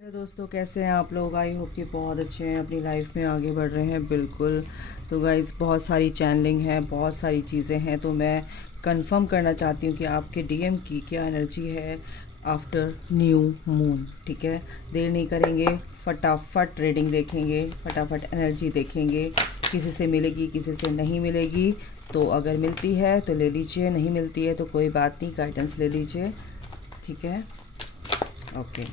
Hello दोस्तों, कैसे हैं आप लोग। आई होप कि बहुत अच्छे हैं, अपनी लाइफ में आगे बढ़ रहे हैं। बिल्कुल। तो गाइज़, बहुत सारी चैनलिंग है, बहुत सारी चीज़ें हैं, तो मैं कंफर्म करना चाहती हूँ कि आपके डीएम की क्या एनर्जी है आफ्टर न्यू मून। ठीक है, देर नहीं करेंगे, फटाफट रीडिंग देखेंगे, फटाफट एनर्जी देखेंगे। किसी से मिलेगी, किसी से नहीं मिलेगी, तो अगर मिलती है तो ले लीजिए, नहीं मिलती है तो कोई बात नहीं, गाइडेंस ले लीजिए। ठीक है, ओके।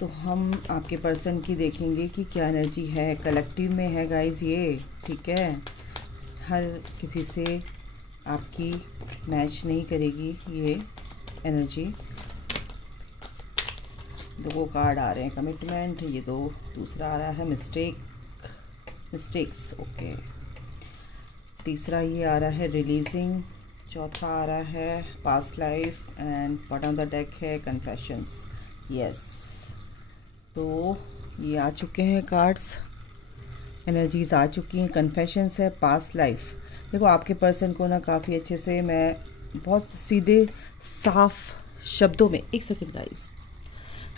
तो हम आपके पर्सन की देखेंगे कि क्या एनर्जी है। कलेक्टिव में है गाइस ये, ठीक है। हर किसी से आपकी मैच नहीं करेगी ये एनर्जी। दो कार्ड आ रहे हैं, कमिटमेंट, ये दो। दूसरा आ रहा है मिस्टेक्स, ओके। तीसरा ये आ रहा है रिलीजिंग। चौथा आ रहा है past life and bottom of the deck है कन्फेशंस। यस, तो ये आ चुके हैं कार्ड्स, एनर्जीज आ चुकी हैं। कन्फेशंस है, पास्ट लाइफ। देखो, आपके पर्सन को ना काफ़ी अच्छे से मैं बहुत सीधे साफ शब्दों में, एक सेकंड गाइस।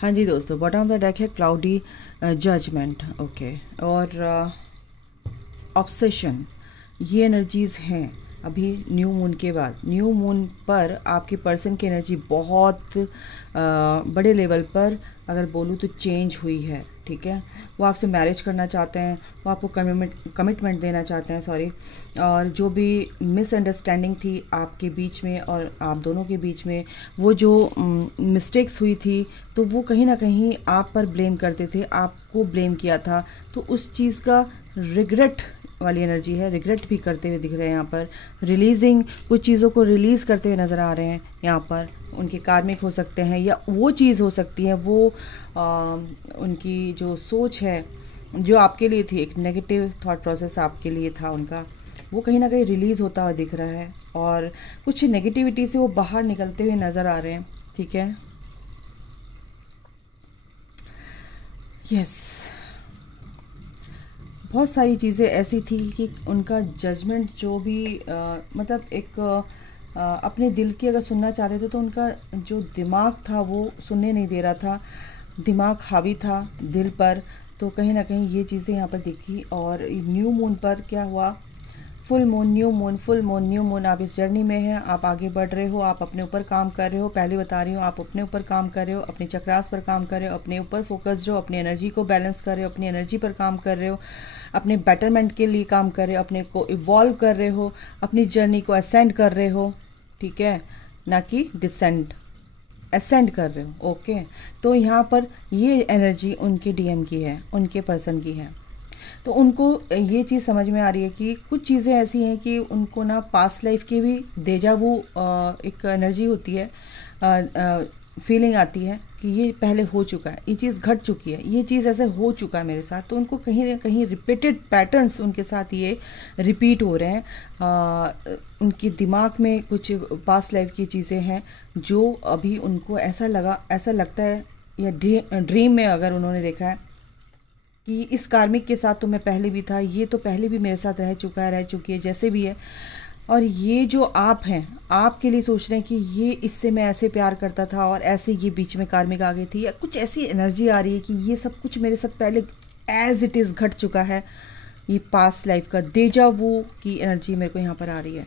हाँ जी दोस्तों, बॉटम ऑफ द डेक है क्लाउडी जजमेंट, ओके, और ऑब्सेशन। ये एनर्जीज हैं अभी न्यू मून के बाद। न्यू मून पर आपके पर्सन की एनर्जी बहुत बड़े लेवल पर, अगर बोलूँ तो चेंज हुई है। ठीक है, वो आपसे मैरिज करना चाहते हैं, वो आपको कमिटमेंट देना चाहते हैं, सॉरी। और जो भी मिसअंडरस्टैंडिंग थी आपके बीच में और आप दोनों के बीच में, वो जो मिस्टेक्स हुई थी, तो वो कहीं ना कहीं आप पर ब्लेम करते थे, आपको ब्लेम किया था। तो उस चीज़ का रिग्रेट वाली एनर्जी है, रिग्रेट भी करते हुए दिख रहे हैं यहाँ पर। रिलीजिंग, कुछ चीज़ों को रिलीज़ करते हुए नज़र आ रहे हैं यहाँ पर। उनके कार्मिक हो सकते हैं, या वो चीज़ हो सकती है, वो उनकी जो सोच है जो आपके लिए थी, एक नेगेटिव थॉट प्रोसेस आपके लिए था उनका, वो कहीं ना कहीं रिलीज़ होता हुआ दिख रहा है। और कुछ नेगेटिविटी से वो बाहर निकलते हुए नज़र आ रहे हैं। ठीक है, यस। बहुत सारी चीज़ें ऐसी थी कि उनका जजमेंट जो भी मतलब एक अपने दिल की अगर सुनना चाहते थे, तो उनका जो दिमाग था वो सुनने नहीं दे रहा था। दिमाग हावी था दिल पर। तो कहीं ना कहीं ये चीज़ें यहाँ पर दिखी। और न्यू मून पर क्या हुआ, full moon, new moon, full moon, new moon, आप इस जर्नी में हैं, आप आगे बढ़ रहे हो, आप अपने ऊपर काम कर रहे हो। पहले बता रही हूँ, आप अपने ऊपर काम कर रहे हो, अपने चक्रास पर काम कर रहे हो, अपने ऊपर फोकस रहो, अपनी एनर्जी को बैलेंस कर रहे हो, अपनी एनर्जी पर काम कर रहे हो, अपने बेटरमेंट के लिए काम कर रहे हो, अपने को इवॉल्व कर रहे हो, अपनी जर्नी को असेंड कर रहे हो। ठीक है, ना कि डिसेंड, असेंड कर रहे हो। ओके, तो यहाँ पर ये एनर्जी उनके डीएम की है, उनके पर्सन की है। तो उनको ये चीज़ समझ में आ रही है कि कुछ चीज़ें ऐसी हैं कि उनको ना पास्ट लाइफ की भी डेजा वू एक एनर्जी होती है, फीलिंग आती है कि ये पहले हो चुका है, ये चीज़ घट चुकी है, ये चीज़ ऐसे हो चुका है मेरे साथ। तो उनको कहीं ना कहीं रिपीटेड पैटर्न्स उनके साथ ये रिपीट हो रहे हैं। उनके दिमाग में कुछ पास्ट लाइफ की चीज़ें हैं जो अभी उनको ऐसा लगता है, या ड्रीम में अगर उन्होंने देखा है कि इस कार्मिक के साथ तो मैं पहले भी था, ये तो पहले भी मेरे साथ रह चुका है, रह चुकी है, जैसे भी है। और ये जो आप हैं, आपके लिए सोच रहे हैं कि ये इससे मैं ऐसे प्यार करता था और ऐसे ये बीच में कार्मिक आ गई थी, या कुछ ऐसी एनर्जी आ रही है कि ये सब कुछ मेरे साथ पहले एज इट इज़ घट चुका है। ये पास्ट लाइफ का डेजा वू की एनर्जी मेरे को यहाँ पर आ रही है।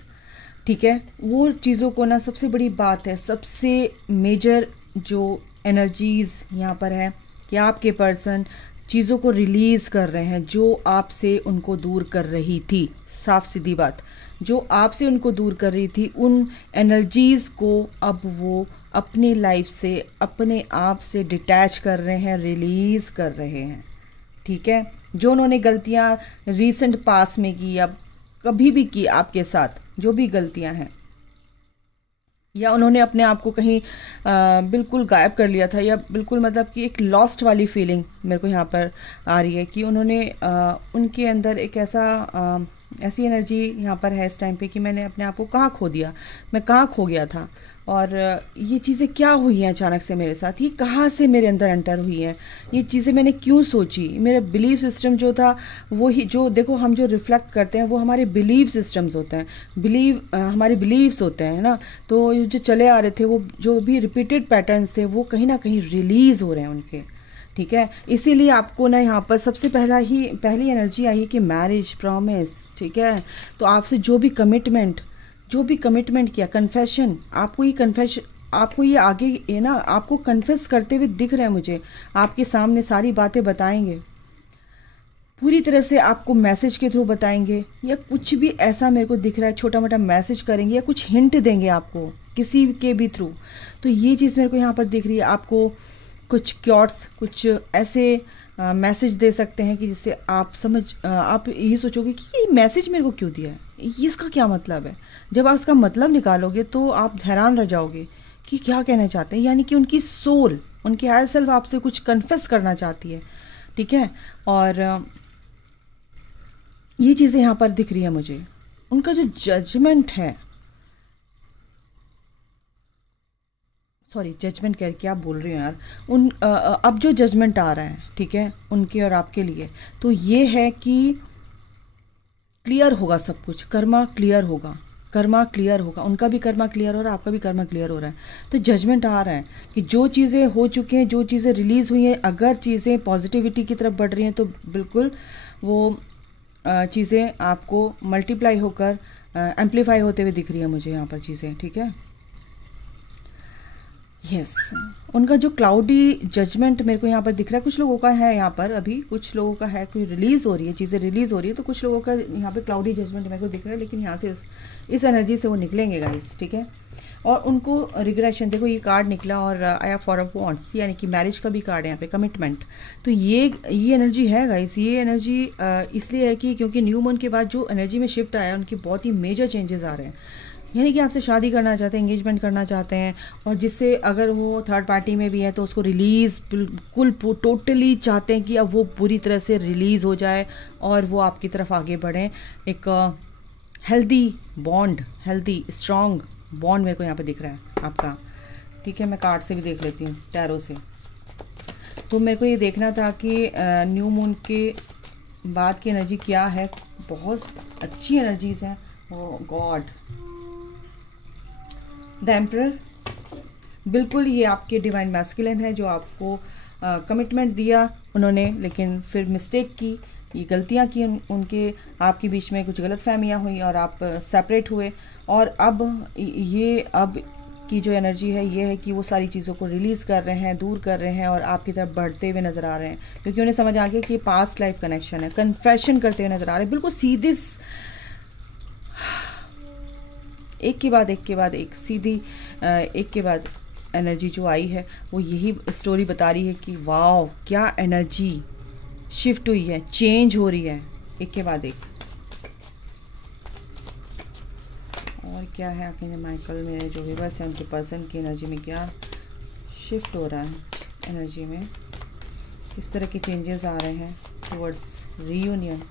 ठीक है, वो चीज़ों को ना, सबसे बड़ी बात है, सबसे मेजर जो एनर्जीज़ यहाँ पर है कि आपके पर्सन चीज़ों को रिलीज़ कर रहे हैं जो आपसे उनको दूर कर रही थी। साफ सीधी बात, जो आपसे उनको दूर कर रही थी, उन एनर्जीज़ को अब वो अपनी लाइफ से, अपने आप से डिटैच कर रहे हैं, रिलीज़ कर रहे हैं। ठीक है, जो उन्होंने गलतियां रीसेंट पास में की या कभी भी की आपके साथ, जो भी गलतियां हैं, या उन्होंने अपने आप को कहीं बिल्कुल गायब कर लिया था, या बिल्कुल मतलब कि एक लॉस्ट वाली फीलिंग मेरे को यहाँ पर आ रही है कि उन्होंने उनके अंदर एक ऐसा ऐसी एनर्जी यहाँ पर है इस टाइम पे कि मैंने अपने आप को कहाँ खो दिया, मैं कहाँ खो गया था, और ये चीज़ें क्या हुई हैं अचानक से मेरे साथ, ये कहाँ से मेरे अंदर एंटर हुई हैं, ये चीज़ें मैंने क्यों सोची। मेरा बिलीफ सिस्टम जो था वो ही, जो देखो हम जो रिफ्लेक्ट करते हैं वो हमारे बिलीव सिस्टम्स होते हैं, हमारे बिलीव्स होते हैं ना। तो जो चले आ रहे थे वो जो भी रिपीटेड पैटर्न्स थे वो कहीं ना कहीं रिलीज़ हो रहे हैं उनके, ठीक है। इसीलिए आपको ना यहाँ पर सबसे पहली एनर्जी आई है कि मैरिज प्रॉमिस, ठीक है। तो आपसे जो भी कमिटमेंट किया, कन्फेशन, आपको ये आगे ये ना आपको कन्फेस करते हुए दिख रहे हैं मुझे, आपके सामने सारी बातें बताएंगे, पूरी तरह से आपको मैसेज के थ्रू बताएंगे, या कुछ भी ऐसा मेरे को दिख रहा है, छोटा मोटा मैसेज करेंगे या कुछ हिंट देंगे आपको किसी के भी थ्रू। तो ये चीज़ मेरे को यहाँ पर दिख रही है। आपको कुछ क्योट्स, कुछ ऐसे मैसेज दे सकते हैं कि जिससे आप ये सोचोगे कि ये मैसेज मेरे को क्यों दिया है, ये इसका क्या मतलब है। जब आप इसका मतलब निकालोगे तो आप हैरान रह जाओगे कि क्या कहना चाहते हैं। यानी कि उनकी सोल, उनकी हायर सेल्फ आपसे कुछ कन्फेस करना चाहती है, ठीक है। और ये चीज़ें यहाँ पर दिख रही है मुझे। उनका जो जजमेंट है, सॉरी जजमेंट क्या बोल रही हूँ यार, अब जो जजमेंट आ रहा है, ठीक है, उनके और आपके लिए, तो ये है कि क्लियर होगा सब कुछ, कर्मा क्लियर होगा, उनका भी कर्मा क्लियर हो रहा है, आपका भी कर्मा क्लियर हो रहा है। तो जजमेंट आ रहा है कि जो चीज़ें हो चुकी हैं, जो चीज़ें रिलीज़ हुई हैं, अगर चीज़ें पॉजिटिविटी की तरफ बढ़ रही हैं तो बिल्कुल वो चीज़ें आपको मल्टीप्लाई होकर एम्पलीफाई होते हुए दिख रही है मुझे यहाँ पर चीज़ें, ठीक है। यस, उनका जो क्लाउडी जजमेंट मेरे को यहाँ पर दिख रहा है, कुछ लोगों का है यहाँ पर, अभी कुछ लोगों का है, कोई रिलीज़ हो रही है, चीज़ें रिलीज़ हो रही है, तो कुछ लोगों का यहाँ पे क्लाउडी जजमेंट मेरे को दिख रहा है। लेकिन यहाँ से इस एनर्जी से वो निकलेंगे गाइस, ठीक है। और उनको रिग्रेशन, देखो ये कार्ड निकला और आया फॉर ऑफ वॉन्ट्स, यानी कि मैरिज का भी कार्ड है यहाँ पे, कमिटमेंट। तो ये एनर्जी है गाइस, ये एनर्जी इसलिए है कि क्योंकि न्यू मून के बाद जो एनर्जी में शिफ्ट आया है, उनकी बहुत ही मेजर चेंजेस आ रहे हैं। यानी कि आपसे शादी करना चाहते हैं, एंगेजमेंट करना चाहते हैं, और जिससे अगर वो थर्ड पार्टी में भी है तो उसको रिलीज़ बिल्कुल टोटली चाहते हैं कि अब वो पूरी तरह से रिलीज़ हो जाए और वो आपकी तरफ आगे बढ़ें। एक healthy bond, healthy strong bond मेरे को यहाँ पे दिख रहा है आपका, ठीक है। मैं कार्ड से भी देख लेती हूँ, टैरो से। तो मेरे को ये देखना था कि न्यू मून के बाद की एनर्जी क्या है। बहुत अच्छी एनर्जीज़ हैं। ओह गॉड, द एम्परर, बिल्कुल ये आपके डिवाइन मैस्कुलिन है, जो आपको कमिटमेंट दिया उन्होंने, लेकिन फिर मिस्टेक की, ये गलतियां की उनके, आपके बीच में कुछ गलत फहमियाँ हुई और आप सेपरेट हुए। और अब की जो एनर्जी है ये है कि वो सारी चीज़ों को रिलीज़ कर रहे हैं, दूर कर रहे हैं और आपकी तरफ बढ़ते हुए नज़र आ रहे हैं, क्योंकि उन्हें समझ आ गया कि पास्ट लाइफ कनेक्शन है। कन्फेशन करते हुए नज़र आ रहे हैं, बिल्कुल सीधे, एक के बाद एक सीधी, एक के बाद एनर्जी जो आई है वो यही स्टोरी बता रही है कि वाह क्या एनर्जी शिफ्ट हुई है, चेंज हो रही है एक के बाद एक। और क्या है आखिर माइकल, मेरे जो व्यूअर्स हैं उनके पर्सन की एनर्जी में क्या शिफ्ट हो रहा है, एनर्जी में किस तरह के चेंजेस आ रहे हैं टुवर्ड्स रीयूनियन।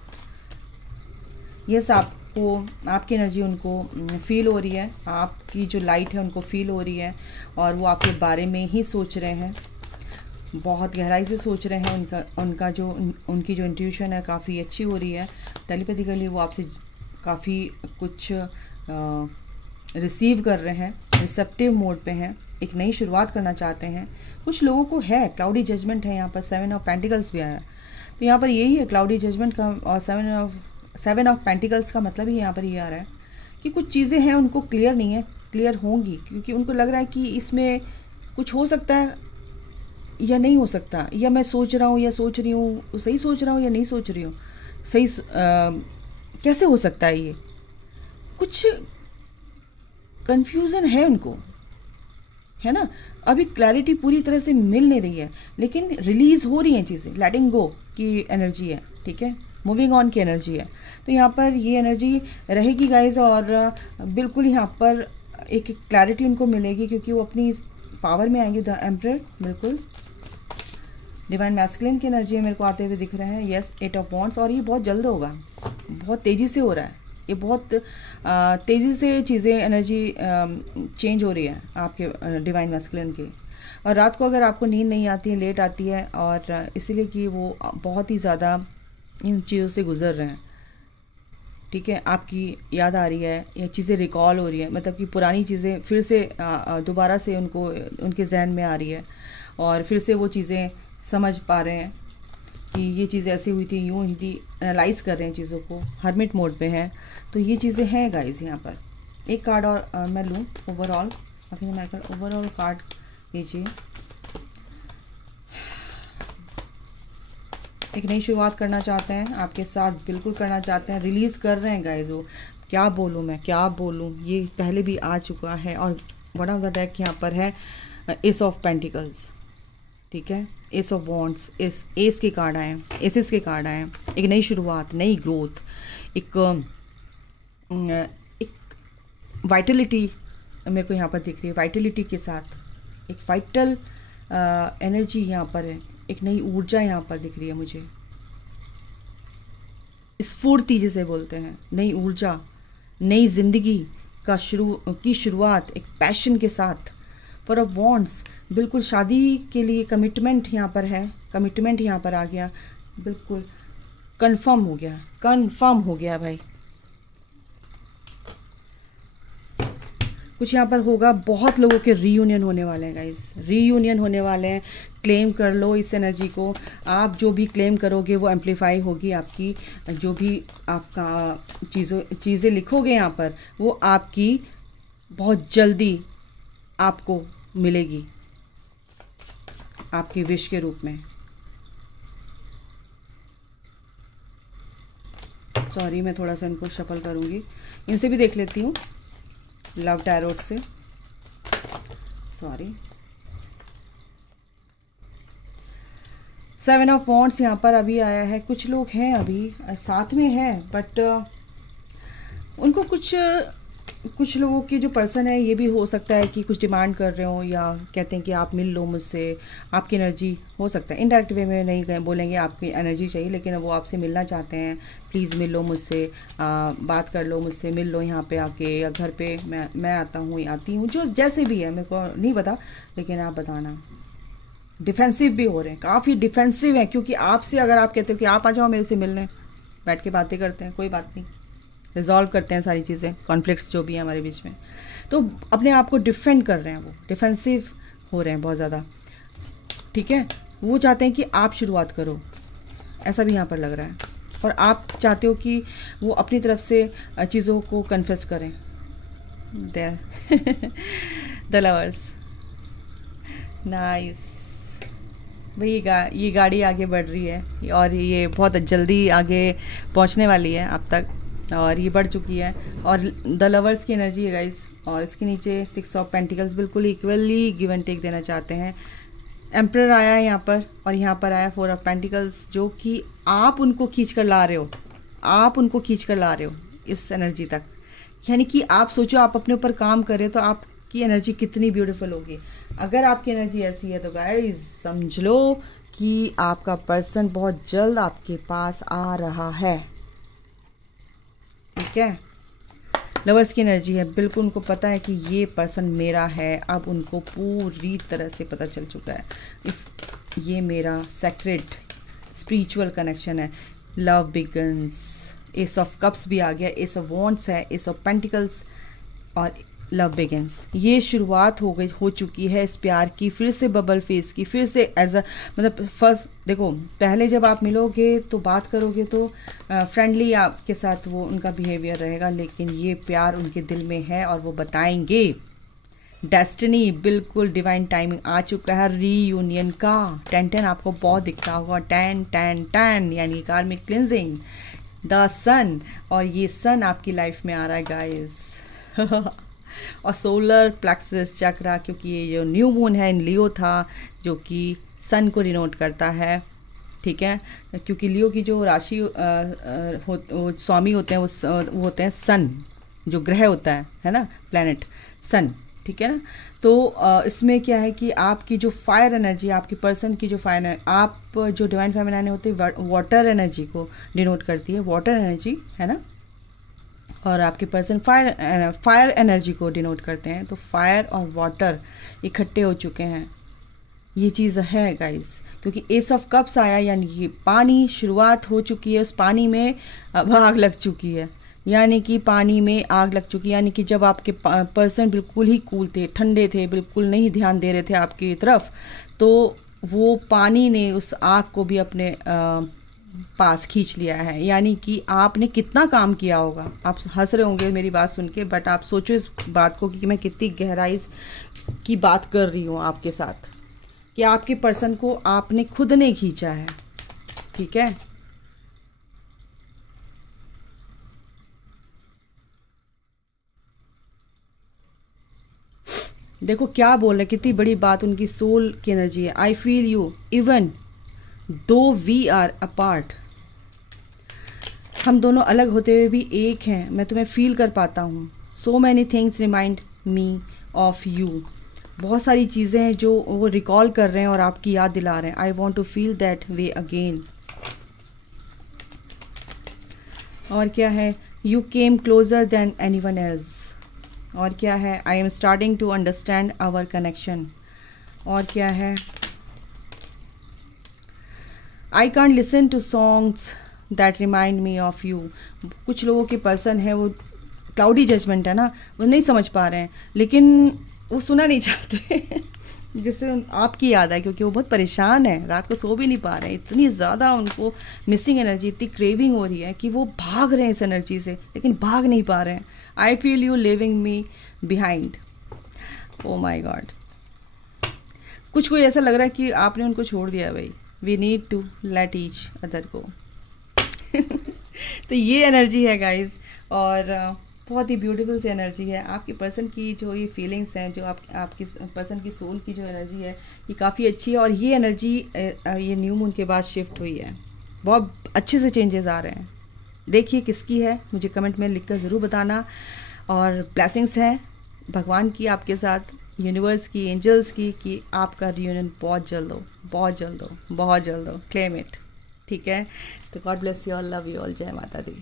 यस, आपकी एनर्जी उनको फील हो रही है, आपकी जो लाइट है उनको फील हो रही है और वो आपके बारे में ही सोच रहे हैं, बहुत गहराई से सोच रहे हैं। उनकी जो इंट्यूशन है काफ़ी अच्छी हो रही है। टेलीपैथिकली वो आपसे काफ़ी कुछ रिसीव कर रहे हैं, रिसेप्टिव मोड पे हैं, एक नई शुरुआत करना चाहते हैं। कुछ लोगों को है क्लाउडी जजमेंट है, यहाँ पर 7 ऑफ पेंटिकल्स भी आया है, तो यहाँ पर यही है क्लाउडी जजमेंट का। और 7 ऑफ पेंटिकल्स का मतलब ही यहाँ पर ये आ रहा है कि कुछ चीज़ें हैं उनको क्लियर नहीं है, क्लियर होंगी, क्योंकि उनको लग रहा है कि इसमें कुछ हो सकता है या नहीं हो सकता, या मैं सोच रहा हूँ या सोच रही हूँ, सही सोच रहा हूँ या नहीं सोच रही हूँ, सही कैसे हो सकता है, ये कुछ कंफ्यूजन है उनको, है ना। अभी क्लैरिटी पूरी तरह से मिल नहीं रही है, लेकिन रिलीज हो रही हैं चीज़ें, लेटिंग गो की एनर्जी है, ठीक है, मूविंग ऑन की एनर्जी है। तो यहाँ पर ये एनर्जी रहेगी गाइज, और बिल्कुल यहाँ पर एक क्लैरिटी उनको मिलेगी, क्योंकि वो अपनी पावर में आएंगे। द एम्परर, बिल्कुल डिवाइन मैस्कुलिन की एनर्जी मेरे को आते हुए दिख रहे हैं। यस, 8 ऑफ वॉन्ड्स, और ये बहुत जल्द होगा, बहुत तेज़ी से हो रहा है, ये बहुत तेज़ी से चीज़ें एनर्जी चेंज हो रही है आपके डिवाइन मैस्कुलिन की। और रात को अगर आपको नींद नहीं आती है, लेट आती है, और इसीलिए कि वो बहुत ही ज़्यादा इन चीज़ों से गुजर रहे हैं, ठीक है, आपकी याद आ रही है या चीज़ें रिकॉल हो रही है, मतलब कि पुरानी चीज़ें फिर से दोबारा से उनको उनके जहन में आ रही है, और फिर से वो चीज़ें समझ पा रहे हैं कि ये चीज़ ऐसी हुई थी, यूँ हुई थी, एनालाइज कर रहे हैं चीज़ों को, हर्मिट मोड पे हैं। तो ये चीज़ें हैं गाइस यहाँ पर। एक कार्ड और मैं लूँ ओवरऑल, अभी मैं ओवरऑल कार्ड लीजिए। एक नई शुरुआत करना चाहते हैं आपके साथ, बिल्कुल करना चाहते हैं, रिलीज़ कर रहे हैं गाइस। वो क्या बोलूँ मैं, क्या बोलूँ, ये पहले भी आ चुका है। और वन ऑफ द डेक यहाँ पर है एस ऑफ पेंटिकल्स, ठीक है, एस ऑफ वॉन्ड्स, एस के कार्ड आए, एसेस के कार्ड आए। एक नई शुरुआत, नई ग्रोथ, एक वाइटलिटी मेरे को यहाँ पर दिख रही है। वाइटलिटी के साथ एक वाइटल एनर्जी यहाँ पर है, एक नई ऊर्जा यहाँ पर दिख रही है मुझे। स्फूर्ति जिसे बोलते हैं, नई ऊर्जा, नई जिंदगी की शुरुआत एक पैशन के साथ। फॉर अ वॉन्ट्स, बिल्कुल शादी के लिए कमिटमेंट यहाँ पर है, कमिटमेंट यहाँ पर आ गया, बिल्कुल कंफर्म हो गया, कंफर्म हो गया भाई। कुछ यहाँ पर होगा, बहुत लोगों के रीयूनियन होने वाले हैं गाइस, रीयूनियन होने वाले हैं। क्लेम कर लो इस एनर्जी को, आप जो भी क्लेम करोगे वो एम्पलीफाई होगी आपकी, जो भी आपका चीज़ें लिखोगे यहाँ पर वो आपकी बहुत जल्दी आपको मिलेगी आपकी विश के रूप में। सॉरी, मैं थोड़ा सा इनको शफल करूँगी, इनसे भी देख लेती हूँ, लव टैरोट से। सॉरी, 7 ऑफ वॉन्ड्स यहाँ पर अभी आया है। कुछ लोग हैं अभी साथ में हैं, बट उनको कुछ लोगों की जो पर्सन है, ये भी हो सकता है कि कुछ डिमांड कर रहे हो, या कहते हैं कि आप मिल लो मुझसे, आपकी एनर्जी हो सकता है, इनडायरेक्ट वे में नहीं बोलेंगे आपकी एनर्जी चाहिए, लेकिन वो आपसे मिलना चाहते हैं। प्लीज़ मिल लो मुझसे, बात कर लो मुझसे, मिल लो यहाँ पे आके, या घर पे मैं आता हूँ, आती हूँ, जो जैसे भी है, मेरे को नहीं पता, लेकिन आप बताना। डिफेंसिव भी हो रहे हैं, काफ़ी डिफेंसिव है, क्योंकि आपसे अगर आप कहते हो कि आप आ जाओ मेरे से मिलने, बैठ के बातें करते हैं, कोई बात नहीं, रिजॉल्व करते हैं सारी चीज़ें, कॉन्फ्लिक्ट्स जो भी हैं हमारे बीच में, तो अपने आप को डिफेंड कर रहे हैं, वो डिफेंसिव हो रहे हैं बहुत ज़्यादा, ठीक है। वो चाहते हैं कि आप शुरुआत करो, ऐसा भी यहाँ पर लग रहा है, और आप चाहते हो कि वो अपनी तरफ से चीज़ों को कन्फेस करें। द लवर्स, नाइस भाई। ये गाड़ी आगे बढ़ रही है, और ये बहुत जल्दी आगे पहुंचने वाली है आप तक, और ये बढ़ चुकी है। और द लवर्स की एनर्जी है गाइस, और इसके नीचे 6 ऑफ पेंटिकल्स, बिल्कुल इक्वली गिव एंड टेक देना चाहते हैं। एम्परर आया है यहाँ पर, और यहाँ पर आया 4 ऑफ पेंटिकल्स, जो कि आप उनको खींच कर ला रहे हो, आप उनको खींच कर ला रहे हो इस एनर्जी तक। यानी कि आप सोचो, आप अपने ऊपर काम करें तो आपकी एनर्जी कितनी ब्यूटीफुल होगी। अगर आपकी एनर्जी ऐसी है तो गाइस समझ लो कि आपका पर्सन बहुत जल्द आपके पास आ रहा है, ठीक है। लवर्स की एनर्जी है, बिल्कुल उनको पता है कि ये पर्सन मेरा है, अब उनको पूरी तरह से पता चल चुका है, ये मेरा सेक्रेट स्पिरिचुअल कनेक्शन है। Love begins, S of cups भी आ गया, एस ऑफ वॉन्ड्स है, एस ऑफ पेंटिकल्स, और लव बिगिंस। ये शुरुआत हो चुकी है इस प्यार की, फिर से बबल फेस की, फिर से एज अ मतलब फर्स्ट देखो, पहले जब आप मिलोगे तो बात करोगे तो फ्रेंडली आपके साथ वो उनका बिहेवियर रहेगा, लेकिन ये प्यार उनके दिल में है और वो बताएंगे। डेस्टिनी, बिल्कुल डिवाइन टाइमिंग आ चुका है रीयूनियन का। 10-10 आपको बहुत दिखता होगा, 10-10-10 यानी कार्मिक क्लिंजिंग, द सन, और ये सन आपकी लाइफ में आ रहा है गाइस। और सोलर प्लेक्सस चक्रा, क्योंकि ये जो न्यू मून है इन लियो था, जो कि सन को डिनोट करता है, ठीक है, क्योंकि लियो की जो राशि स्वामी होते हैं वो होते हैं सन, जो ग्रह होता है ना, प्लैनेट सन, ठीक है ना। तो इसमें क्या है कि आपकी जो फायर एनर्जी, आपकी पर्सन की जो फायर, आप जो डिवाइन फेमिनाइन होते हैं वाटर एनर्जी को डिनोट करती है, वाटर एनर्जी है ना, और आपके पर्सन फायर एनर्जी को डिनोट करते हैं। तो फायर और वाटर इकट्ठे हो चुके हैं, ये चीज़ है गाइस, क्योंकि एस ऑफ कप्स आया, यानी ये पानी शुरुआत हो चुकी है, उस पानी में अब आग लग चुकी है, यानी कि पानी में आग लग चुकी है। यानी कि जब आपके पर्सन बिल्कुल ही कूल थे, ठंडे थे, बिल्कुल नहीं ध्यान दे रहे थे आपकी तरफ, तो वो पानी ने उस आग को भी अपने पास खींच लिया है। यानी कि आपने कितना काम किया होगा। आप हंस रहे होंगे मेरी बात सुन के, बट आप सोचो इस बात को कि मैं कितनी गहराई की बात कर रही हूँ आपके साथ, कि आपके पर्सन को आपने खुद ने खींचा है। ठीक है, देखो क्या बोल रहे, कितनी बड़ी बात, उनकी सोल की एनर्जी है। I feel you even though we are apart, हम दोनों अलग होते हुए भी एक हैं, मैं तुम्हें फील कर पाता हूँ। So many things remind me of you, बहुत सारी चीज़ें हैं जो वो रिकॉल कर रहे हैं और आपकी याद दिला रहे हैं। I want to feel that way again. और क्या है, you came closer than anyone else. और क्या है, I am starting to understand our connection. और क्या है, I can't listen to songs that remind me of you. कुछ लोगों के पर्सन है, वो क्लाउडी जजमेंट है ना, वो नहीं समझ पा रहे हैं, लेकिन वो सुना नहीं चाहते जिससे आपकी याद है, क्योंकि वो बहुत परेशान है, रात को सो भी नहीं पा रहे हैं, इतनी ज़्यादा उनको मिसिंग एनर्जी, इतनी क्रेविंग हो रही है कि वो भाग रहे हैं इस एनर्जी से, लेकिन भाग नहीं पा रहे हैं। I feel you leaving me behind. Oh my God, कुछ कोई ऐसा लग रहा है कि आपने उनको छोड़ दिया है भाई। We need to let each other को। तो ये एनर्जी है गाइज, और बहुत ही ब्यूटीफुल सी एनर्जी है। आपके पर्सन की जो ये फीलिंग्स हैं, जो आपकी पर्सन की सोल की जो एनर्जी है, ये काफ़ी अच्छी है। और ये एनर्जी ये न्यू मून के बाद शिफ्ट हुई है, बहुत अच्छे से चेंजेस आ रहे हैं। देखिए किसकी है, मुझे कमेंट में लिखकर ज़रूर बताना। और ब्लेसिंग्स हैं भगवान की आपके साथ, यूनिवर्स की, एंजल्स की, कि आपका रियूनियन बहुत जल्द हो, बहुत जल्द हो, बहुत जल्द हो। Claim it. ठीक है, तो God bless you all, love you all, जय माता दी।